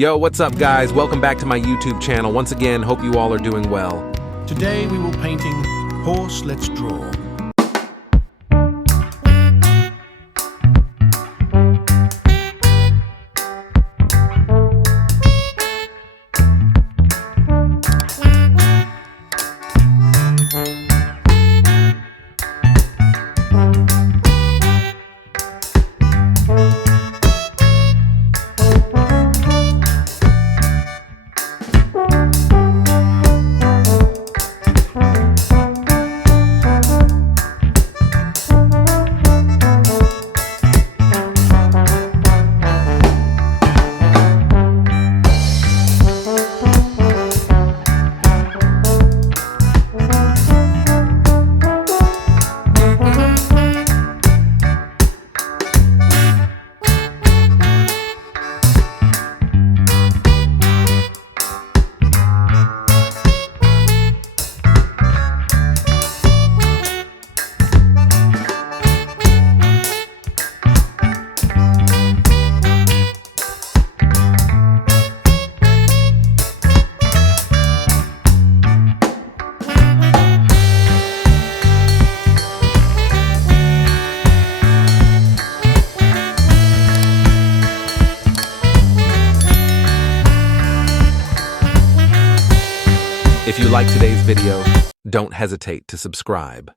Yo, what's up guys? Welcome back to my YouTube channel. Once again, hope you all are doing well. Today we will painting Horse Let's Draw. If you like today's video, don't hesitate to subscribe.